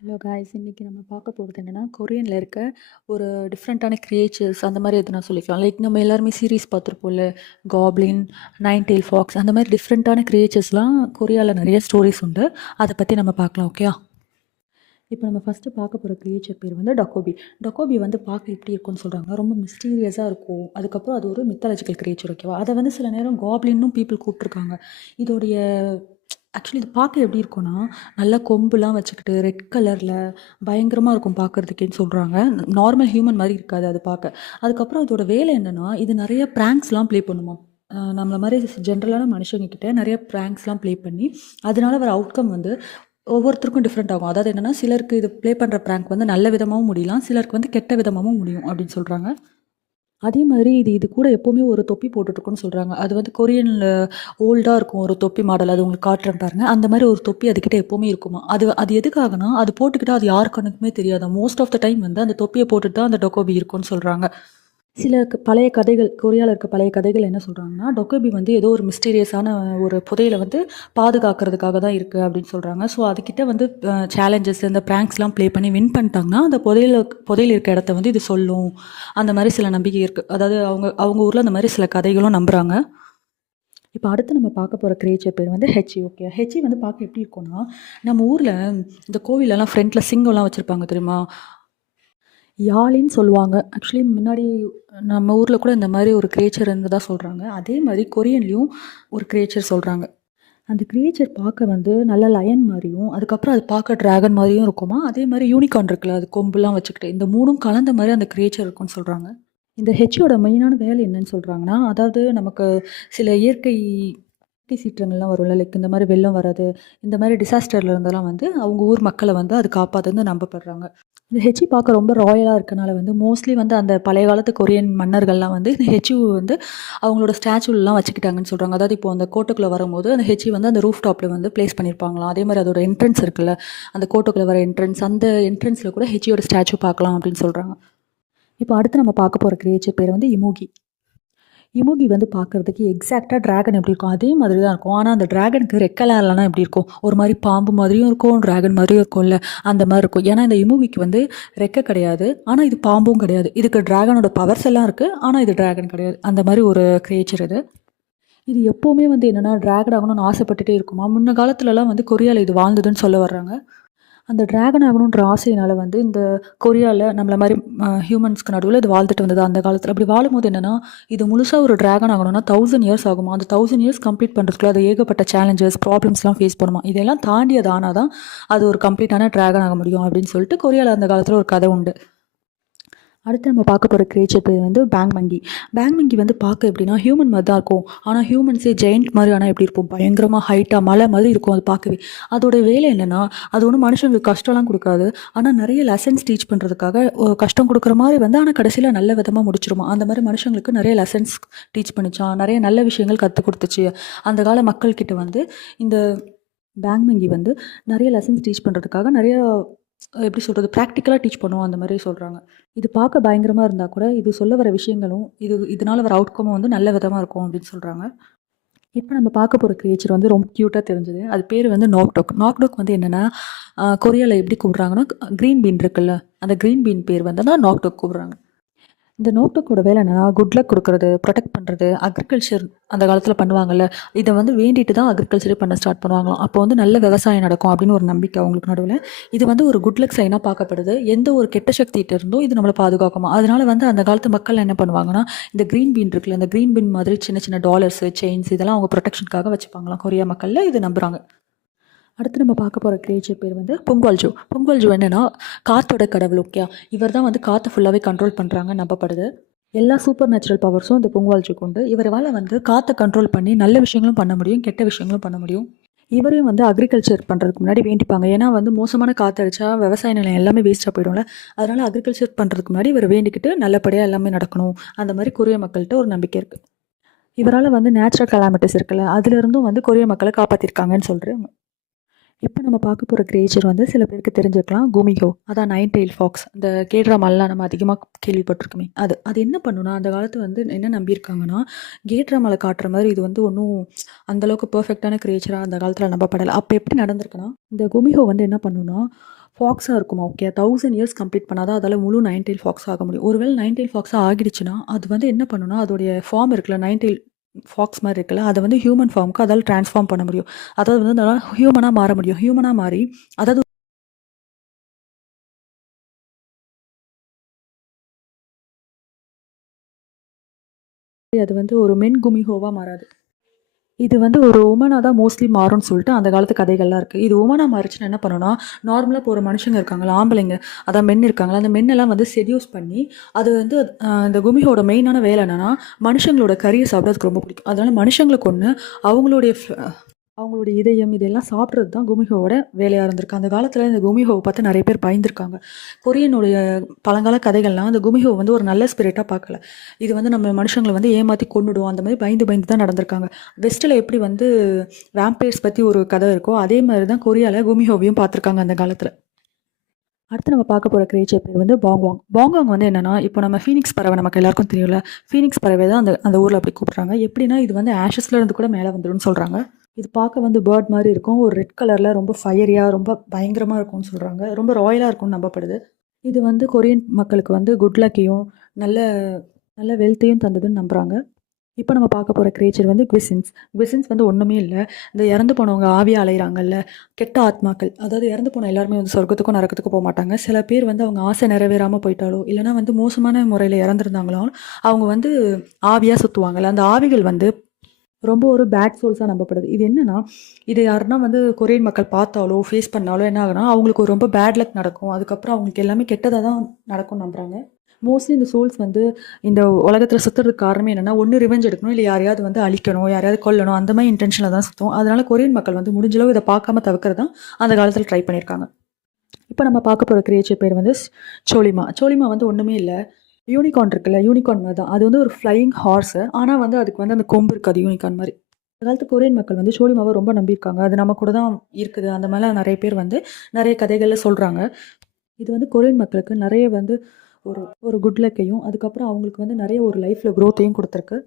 Hello guys இன்றைக்கி நம்ம பார்க்க போகிறது என்னென்னா கொரியனில் இருக்க ஒரு டிஃப்ரெண்ட்டான கிரியேச்சர்ஸ் அந்த மாதிரி எதுனா சொல்லிக்கலாம். லைக் நம்ம எல்லாருமே சீரீஸ் பார்த்துருப்போம்ல காப்ளின் நைன் டெயில் ஃபாக்ஸ் அந்த மாதிரி டிஃப்ரெண்ட்டான க்ரியேச்சர்ஸ்லாம் கொரியாவில் நிறைய ஸ்டோரிஸ் உண்டு. அதை பற்றி நம்ம பார்க்கலாம் ஓகே இப்போ நம்ம ஃபஸ்ட்டு பார்க்க போகிற க்ரியேச்சர் பேர் வந்து டக்கோபி டக்கோபி வந்து பார்க்க எப்படி இருக்கும்னு சொல்கிறாங்க ரொம்ப மிஸ்டீரியஸாக இருக்கும். அதுக்கப்புறம் அது ஒரு மித்தாலஜிக்கல் க்ரியேச்சர் ஓகேவா அதை வந்து சில நேரம் காப்ளின்னும் பீப்புள் கூப்பிட்ருக்காங்க இதோடைய ஆக்சுவலி இது பார்க்க எப்படி இருக்கும்னா நல்லா கொம்புலாம் வச்சுக்கிட்டு ரெட் கலரில் பயங்கரமாக இருக்கும் பார்க்குறதுக்கேன்னு சொல்கிறாங்க நார்மல் ஹியூமன் மாதிரி இருக்காது அது பார்க்க. அதுக்கப்புறம் அதோட வேலை என்னென்னா இது நிறைய ப்ராங்க்ஸ்லாம் ப்ளே பண்ணுமா. நம்மளை மாதிரி ஜென்ரலான மனுஷங்கக்கிட்ட நிறைய ப்ராங்க்ஸ்லாம் ப்ளே பண்ணி அதனால வர அவுட்கம் வந்து ஒவ்வொருத்தருக்கும் டிஃப்ரெண்ட் ஆகும். அதாவது என்னென்னா சிலருக்கு இது ப்ளே பண்ணுற ப்ராங்க் வந்து நல்ல விதமாகவும் முடியலாம் சிலருக்கு வந்து கெட்ட விதமாகவும் முடியும் அப்படின்னு சொல்கிறாங்க அதே மாதிரி இது இது கூட எப்போவுமே ஒரு தொப்பி போட்டுட்ருக்குன்னு சொல்கிறாங்க அது வந்து கொரியனில் ஓல்டாக இருக்கும் ஒரு தொப்பி மாடல். அது உங்களுக்கு காட்டுறேன் பாருங்க. அந்த மாதிரி ஒரு தொப்பி அதுக்கிட்ட எப்போவுமே இருக்குமா? அது அது எதுக்காகனா அது போட்டுக்கிட்டால் அது யார் தெரியாது? மோஸ்ட் ஆஃப் த டைம் வந்து அந்த தொப்பியை போட்டுட்டு தான் அந்த டொக்கோபி இருக்கும்னு சொல்கிறாங்க சில க- பழைய கதைகள் கொரியாவில் இருக்க பழைய கதைகள் என்ன சொல்கிறாங்கன்னா டொக்கோபி வந்து ஏதோ ஒரு மிஸ்டீரியஸான ஒரு புதையில வந்து பாதுகாக்கிறதுக்காக தான் இருக்குது அப்படின்னு சொல்கிறாங்க ஸோ அதுக்கிட்ட வந்து சேலஞ்சஸ் இந்த ப்ராங்க்ஸ்லாம் ப்ளே பண்ணி வின் பண்ணிட்டாங்கன்னா அந்த புதையில புதையில் இருக்க இடத்த வந்து இது சொல்லும். அந்த மாதிரி சில நம்பிக்கை இருக்குது அதாவது அவங்க அவங்க ஊரில் அந்த மாதிரி சில கதைகளும் நம்புகிறாங்க இப்போ அடுத்து நம்ம பார்க்க போகிற கிரியேச்சர் பேர் வந்து ஹெச்சி ஓகே ஹெச்சி வந்து பார்க்க எப்படி இருக்கும்னா நம்ம ஊரில் இந்த கோவிலெல்லாம் ஃப்ரண்ட்டில் சிங்கம்லாம் வச்சுருப்பாங்க தெரியுமா? யாழின்னு சொல்லுவாங்க. ஆக்சுவலி முன்னாடி நம்ம ஊரில் கூட இந்த மாதிரி ஒரு கிரியேச்சர் தான் சொல்கிறாங்க அதே மாதிரி கொரியன்லேயும் ஒரு கிரியேச்சர் சொல்கிறாங்க அந்த கிரியேச்சர் பார்க்க வந்து நல்ல லயன் மாதிரியும் அதுக்கப்புறம் அது பார்க்க டிராகன் மாதிரியும் இருக்குமா? அதே மாதிரி யூனிகார்ன் இருக்குல்ல அது கொம்புலாம் வச்சுக்கிட்டு. இந்த மூணும் கலந்த மாதிரி அந்த கிரியேச்சர் இருக்கும்னு சொல்கிறாங்க இந்த ஹெச்சியோட மெயினான வேலை என்னன்னு சொல்கிறாங்கன்னா அதாவது நமக்கு சில இயற்கை இயற்கை சீற்றங்கள்லாம் வரும்ல லைக் இந்த மாதிரி வெள்ளம் வராது இந்த மாதிரி டிசாஸ்டரில் இருந்தெல்லாம் வந்து அவங்க ஊர் மக்களை வந்து அது காப்பாற்றுன்னு நம்பப்படுறாங்க. இந்த ஹெச்சி பார்க்க ரொம்ப ராயலாக இருக்கனால வந்து மோஸ்ட்லி வந்து அந்த பழைய காலத்து கொரியன் மன்னர்கள்லாம் வந்து இந்த ஹெச்சி வந்து அவங்களோட ஸ்டாச்சுலாம் வச்சுக்கிட்டாங்கன்னு சொல்கிறாங்க அதாவது இப்போ அந்த கோட்டைக்குள்ளே வரும்போது அந்த ஹெச்சி வந்து அந்த ரூஃப் டாப்பில் வந்து ப்ளேஸ் பண்ணியிருப்பாங்களாம் அதே மாதிரி அதோட என்ட்ரன்ஸ் இருக்குல்ல அந்த கோட்டைக்குள்ளே வர என்ட்ரன்ஸ் அந்த என்ட்ரன்ஸில் கூட ஹெச்சியோட ஸ்டாச்சு பார்க்கலாம் அப்படின்னு சொல்கிறாங்க இப்போ அடுத்து நம்ம பார்க்க போகிற கிரியேச்சர் பேர் வந்து இமோகி. இமுகி வந்து பார்க்குறதுக்கு எக்ஸாக்டாக ட்ராகன் எப்படி இருக்கும்? அதே மாதிரி தான் இருக்கும். ஆனால் அந்த டிராகனுக்கு ரெக்கலாலலாம் எப்படி இருக்கும்? ஒரு மாதிரி பாம்பு மாதிரியும் இருக்கும் டிராகன் மாதிரியும் இருக்கும்ல அந்த மாதிரி இருக்கும். ஏன்னா இந்த இமுகிக்கு வந்து ரெக்கை கிடையாது. ஆனால் இது பாம்பும் கிடையாது. இதுக்கு டிராகனோட பவர்ஸ் எல்லாம் இருக்குது ஆனால் இது டிராகன் கிடையாது. அந்த மாதிரி ஒரு க்ரியேச்சர் இது. இது எப்போவுமே வந்து என்னென்னா டிராகன் ஆகணும்னு ஆசைப்பட்டுட்டே இருக்குமா? முன்ன காலத்துலலாம் வந்து கொரியாவில் இது வாழ்ந்ததுன்னு சொல்ல வர்றாங்க. அந்த டிராகன் ஆகணுன்ற ஆசையினால் வந்து இந்த கொரியாவில் நம்மள மாதிரி ஹியூமன்ஸ்க்கு நடுவில் இது வாழ்ந்துட்டு வந்தது அந்த காலத்தில். அப்படி வாழும்போது என்னென்னா இது முழுசாக ஒரு டிராகன் ஆகணும்னா தௌசண்ட் இயர்ஸ் ஆகுமா? அந்த தௌசண்ட் இயர்ஸ் கம்ப்ளீட் பண்ணுறதுக்குள்ள அது ஏகப்பட்ட சேலஞ்சஸ் ப்ராப்ளம்ஸ்லாம் ஃபேஸ் பண்ணுமா? இதெல்லாம் தாண்டி அது ஆனால் தான் அது ஒரு கம்ப்ளீட்டான டிராகன் ஆக முடியும் அப்படின்னு சொல்லிட்டு கொரியாவில் அந்த காலத்தில் ஒரு கதை உண்டு. அடுத்து நம்ம பார்க்க போகிற கிரியேச்சர் பேர் வந்து பேங் மங்கி பேங் மங்கி வந்து பார்க்க எப்படின்னா ஹியூமன் மாதிரி தான் இருக்கும் ஆனால் ஹியூமன்ஸே ஜெயண்ட் மாதிரி ஆனால் எப்படி இருக்கும் பயங்கரமாக ஹைட்டாக மலை மாதிரி இருக்கும் அது பார்க்கவே. அதோட வேலை என்னென்னா அது ஒன்றும் மனுஷங்களுக்கு கஷ்டம்லாம் கொடுக்காது. ஆனால் நிறைய லெசன்ஸ் டீச் பண்ணுறதுக்காக கஷ்டம் கொடுக்குற மாதிரி வந்து ஆனால் கடைசியில் நல்ல விதமாக முடிச்சிருமா? அந்த மாதிரி மனுஷங்களுக்கு நிறைய லெசன்ஸ் டீச் பண்ணிச்சான். நிறைய நல்ல விஷயங்கள் கற்றுக் கொடுத்துச்சு. அந்த கால மக்கள்கிட்ட வந்து இந்த பேங்க் மங்கி வந்து நிறைய லெசன்ஸ் டீச் பண்ணுறதுக்காக நிறைய எப்படி சொல்கிறது ப்ராக்டிக்கலாக டீச் பண்ணுவோம் அந்த மாதிரி சொல்கிறாங்க இது பார்க்க பயங்கரமாக இருந்தால் கூட இது சொல்ல வர விஷயங்களும் இது இதனால் வர அவுட்கமும் வந்து நல்ல விதமாக இருக்கும் அப்படின்னு சொல்கிறாங்க இப்போ நம்ம பார்க்க போகிற கிரியேச்சர் வந்து ரொம்ப க்யூட்டாக தெரிஞ்சது. அது பேர் வந்து நாக்டோக் நாக்டோக் வந்து என்னென்னா கொரியாவில் எப்படி கூப்பிட்றாங்கன்னா க்ரீன் பீன் இருக்குல்ல அந்த க்ரீன் பீன் பேர் வந்து தான் நாக்டோக் கூப்பிட்றாங்க. இந்த நோட்டோக்கோட வேலை என்னன்னா குட் லக் கொடுக்கறது ப்ரொடெக்ட் பண்ணுறது அக்ரிகல்ச்சர் அந்த காலத்தில் பண்ணுவாங்கல்ல இதை வந்து வேண்டிட்டு தான் அக்ரிகல்ச்சரே பண்ண ஸ்டார்ட் பண்ணுவாங்களாம். அப்போ வந்து நல்ல விவசாயம் நடக்கும் அப்படின்னு ஒரு நம்பிக்கை அவங்களுக்கு நடுவில். இது வந்து ஒரு குட் லக் சைனாக பார்க்கப்படுது. எந்த ஒரு கெட்ட சக்திகிட்ட இருந்தோ இது நம்மளை பாதுகாக்குமா. அதனால வந்து அந்த காலத்து மக்கள் என்ன பண்ணுவாங்கன்னா இந்த க்ரீன் பீன் இருக்குல்ல இந்த க்ரீன் பீன் மாதிரி சின்ன சின்ன டாலர்ஸ் செயின்ஸ் இதெல்லாம் அவங்க ப்ரொடெக்ஷனுக்காக வச்சுப்பாங்களாம். கொரியா மக்களில் இது நம்புகிறாங்க அடுத்து நம்ம பார்க்க போகிற கிரியேச்சர் பேர் வந்து பொங்கல் ஜூ. பொங்கல் ஜூ என்னென்னா காற்றோட கடவுள் ஓகே இவர் தான் வந்து காற்றை ஃபுல்லாகவே கண்ட்ரோல் பண்ணுறாங்க நம்பப்படுது. எல்லா சூப்பர் நேச்சுரல் பவர்ஸும் இந்த பொங்கல்ஜுக்கு உண்டு. இவரால் வந்து காற்றை கண்ட்ரோல் பண்ணி நல்ல விஷயங்களும் பண்ண முடியும் கெட்ட விஷயங்களும் பண்ண முடியும். இவரையும் வந்து அக்ரிகல்ச்சர் பண்ணுறதுக்கு முன்னாடி வேண்டிப்பாங்க. ஏன்னா வந்து மோசமான காற்றடிச்சா விவசாய நிலம் எல்லாமே வேஸ்ட்டாக போயிடும்ல. அதனால் அக்ரிகல்ச்சர் பண்ணுறதுக்கு முன்னாடி இவர் வேண்டிக்கிட்டு நல்லபடியாக எல்லாமே நடக்கணும். அந்த மாதிரி கொரிய மக்கள்கிட்ட ஒரு நம்பிக்கை இருக்குது இவரால் வந்து நேச்சுரல் கலாமிட்டிஸ் இருக்குல்ல அதுலேருந்தும் வந்து கொரிய மக்களை காப்பாற்றிருக்காங்கன்னு சொல்கிறேன் இப்போ நம்ம பார்க்க போகிற கிரியேச்சர் வந்து சில பேருக்கு தெரிஞ்சிருக்கலாம். குமிகோ அதான் நைன் டெயில் ஃபாக்ஸ் அந்த கேட்ராமல்லாம் நம்ம அதிகமாக கேள்விப்பட்டிருக்கோமே. அது அது என்ன பண்ணுனா அந்த காலத்து வந்து என்ன நம்பியிருக்காங்கன்னா கேட்ராமலை காட்டுற மாதிரி இது வந்து ஒன்றும் அந்தளவுக்கு பர்ஃபெக்டான கிரியேச்சராக அந்த காலத்தில் நம்பப்படலை. அப்போ எப்படி நடந்திருக்குன்னா இந்த குமிகோ வந்து என்ன பண்ணுன்னா ஃபாக்ஸாக இருக்குமா ஓகே தௌசண்ட் இயர்ஸ் கம்ப்ளீட் பண்ணாதான் அதால் முழு நைன் டெயில் ஃபாக்ஸ் ஆக முடியும். ஒருவேளை நைன் டெயில் ஃபாக்ஸாக ஆகிடுச்சுன்னா அது வந்து என்ன பண்ணுன்னா அதோடைய ஃபார்ம் இருக்குல்ல நைன் டெயில் ஃபாக்ஸ் மாதிரி இருக்குல்ல அதை வந்து ஹியூமன் ஃபார்முக்கு அதால் ட்ரான்ஸ்ஃபார்ம் பண்ண முடியும். அதாவது வந்து அதனால் ஹியூமனாக மாற முடியும். ஹியூமனாக மாறி அதாவது அது வந்து ஒரு மென் குமிஹோவாக மாறாது. இது வந்து ஒரு உமனாக தான் மோஸ்ட்லி மாறும்னு சொல்லிட்டு அந்த காலத்து கதைகள்லாம் இருக்குது இது உமனாக மாறிச்சுன்னா என்ன பண்ணணும்னா நார்மலாக இப்போ ஒரு மனுஷங்க இருக்காங்களா ஆம்பளைங்க அதான் மென் இருக்காங்களா அந்த மென்னெல்லாம் வந்து செடியூஸ் பண்ணி அது வந்து இந்த குமிஹோட மெயினான வேலை என்னென்னா மனுஷங்களோட கறியை சாப்பிட்றதுக்கு ரொம்ப பிடிக்கும். அதனால் மனுஷங்களை கொன்று அவங்களுடைய அவங்களுடைய இதயம் இதெல்லாம் சாப்பிட்றது தான் குமிஹோவோட வேலையாக இருந்திருக்கு. அந்த காலத்தில் இந்த குமிஹோவை பார்த்து நிறைய பேர் பயந்துருக்காங்க. கொரியனுடைய பழங்கால கதைகள்லாம் அந்த குமிஹோ வந்து ஒரு நல்ல ஸ்பிரிட்டாக பார்க்கல. இது வந்து நம்ம மனுஷங்களை வந்து ஏமாற்றி கொண்டுடும் அந்த மாதிரி பயந்து பயந்து தான் நடந்திருக்காங்க. வெஸ்ட்டில் எப்படி வந்து வேம்பையர்ஸ் பற்றி ஒரு கதை இருக்கோ அதே மாதிரி தான் கொரியாவில் குமிஹோவையும் பார்த்துருக்காங்க அந்த காலத்தில். அடுத்து நம்ம பார்க்க போகிற கிரேச்சர் பேர் வந்து பாங்வாங் பாங்வாங் வந்து என்னென்னா இப்போ நம்ம ஃபீனிக்ஸ் பறவை நமக்கு எல்லாருக்கும் தெரியல ஃபீனிக்ஸ் பறவை தான் அந்த அந்த ஊரில் அப்படி கூப்பிட்றாங்க. எப்படின்னா இது வந்து ஆஷஸ்ல இருந்து கூட மேலே வந்துடும்னு சொல்கிறாங்க இது பார்க்க வந்து பேர்ட் மாதிரி இருக்கும். ஒரு ரெட் கலரில் ரொம்ப ஃபயரியாக ரொம்ப பயங்கரமாக இருக்கும்னு சொல்கிறாங்க ரொம்ப ராயலாக இருக்கும்னு நம்பப்படுது. இது வந்து கொரியன் மக்களுக்கு வந்து குட் லக்கையும் நல்ல நல்ல வெல்த்தையும் தந்ததுன்னு நம்புகிறாங்க இப்போ நம்ம பார்க்க போகிற கிரேச்சர் வந்து குவிசின்ஸ். குவிசின்ஸ் வந்து ஒன்றுமே இல்லை. இந்த இறந்து போனவங்க ஆவியாக அலைகிறாங்கல்ல கெட்ட ஆத்மாக்கள். அதாவது இறந்து போன எல்லாருமே வந்து சொர்க்கத்துக்கும் நரக்கத்துக்கும் போக மாட்டாங்க. சில பேர் வந்து அவங்க ஆசை நிறைவேறாமல் போயிட்டாலோ இல்லைனா வந்து மோசமான முறையில் இறந்துருந்தாங்களோ அவங்க வந்து ஆவியாக சுற்றுவாங்கல்ல அந்த ஆவிகள் வந்து ரொம்ப ஒரு பேட் சோல்ஸாக நம்பப்படுது. இது என்னென்னா இது யாருன்னா வந்து கொரியன் மக்கள் பார்த்தாலோ ஃபேஸ் பண்ணாலோ என்ன ஆகுனா அவங்களுக்கு ஒரு ரொம்ப பேட் லக் நடக்கும். அதுக்கப்புறம் அவங்களுக்கு எல்லாமே கெட்டதாக தான் நடக்கும் நம்புறாங்க. மோஸ்ட்லி இந்த சோல்ஸ் வந்து இந்த உலகத்தில் சுற்றுறதுக்கு காரணமே என்னென்னா ஒன்று ரிவெஞ்ச் எடுக்கணும் இல்லை யாரையாவது வந்து அழிக்கணும் யாரையாவது கொல்லணும் அந்த மாதிரி இன்டென்ஷனில் தான் சுற்றும் அதனால கொரியன் மக்கள் வந்து முடிஞ்சளவு இதை பார்க்காம தவிர்க்கிறது தான் அந்த காலத்தில் ட்ரை பண்ணியிருக்காங்க. இப்போ நம்ம பார்க்க போகிற கிரியேச்சர் பேர் வந்து சோலிமா. சோலிமா வந்து ஒன்றுமே இல்லை. யூனிகார்ன் இருக்குல்ல யூனிகார்ன் மாதிரி தான். அது வந்து ஒரு ஃப்ளையிங் ஹார்ஸு ஆனால் வந்து அதுக்கு வந்து அந்த கொம்பு இருக்காது யூனிகார்ன் மாதிரி. அந்த காலத்து கொரியன் மக்கள் வந்து சோழிமாவை ரொம்ப நம்பியிருக்காங்க. அது நம்ம கூட தான் இருக்குது. அந்த மாதிரிலாம் நிறைய பேர் வந்து நிறைய கதைகளில் சொல்கிறாங்க இது வந்து கொரியன் மக்களுக்கு நிறைய வந்து ஒரு ஒரு குட் லக்கையும் அதுக்கப்புறம் அவங்களுக்கு வந்து நிறைய ஒரு லைஃப்பில் க்ரோத்தையும் கொடுத்துருக்கு.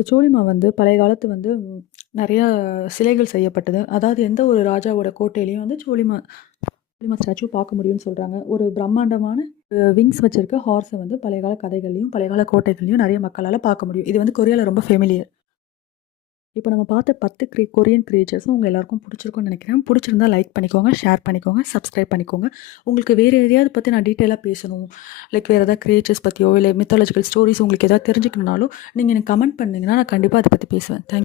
இந்த சோழிமா வந்து பழைய காலத்து வந்து நிறையா சிலைகள் செய்யப்பட்டது. அதாவது எந்த ஒரு ராஜாவோட கோட்டையிலையும் வந்து சோழிமா சோழிமா ஸ்டாச்சு பார்க்க முடியும்னு சொல்கிறாங்க ஒரு பிரம்மாண்டமான விங்ஸ் வச்சிருக்க ஹார்ஸை வந்து பழைய கால கதைகள்லையும் பழைய கால கோட்டைகள்லையும் நிறைய மக்களால் பார்க்க முடியும். இது வந்து கொரியாவில் ரொம்ப ஃபெமிலியர் இப்போ நம்ம பார்த்த பத்து க்ரீ கொரியன் கிரியேச்சர்ஸும் உங்கள் எல்லாருக்கும் பிடிச்சிருக்கும்னு நினைக்கிறேன். பிடிச்சிருந்தா லைக் பண்ணிக்கோங்க ஷேர் பண்ணிக்கோங்க சப்ஸ்கிரைப் பண்ணிக்கோங்க. உங்களுக்கு வேறு எதையாவது பற்றி நான் டீட்டெயிலாக பேசணும்? லைக் வேறு ஏதாவது கிரியேச்சர்ஸ் பற்றியோ இல்லை மித்தாலஜிக்கல் ஸ்டோரிஸ் உங்களுக்கு எதாவது தெரிஞ்சுக்கணுனாலும் நீங்கள் எனக்கு கமெண்ட் பண்ணிங்கன்னா நான் கண்டிப்பாக அதை பற்றி பேசுவேன். தேங்க்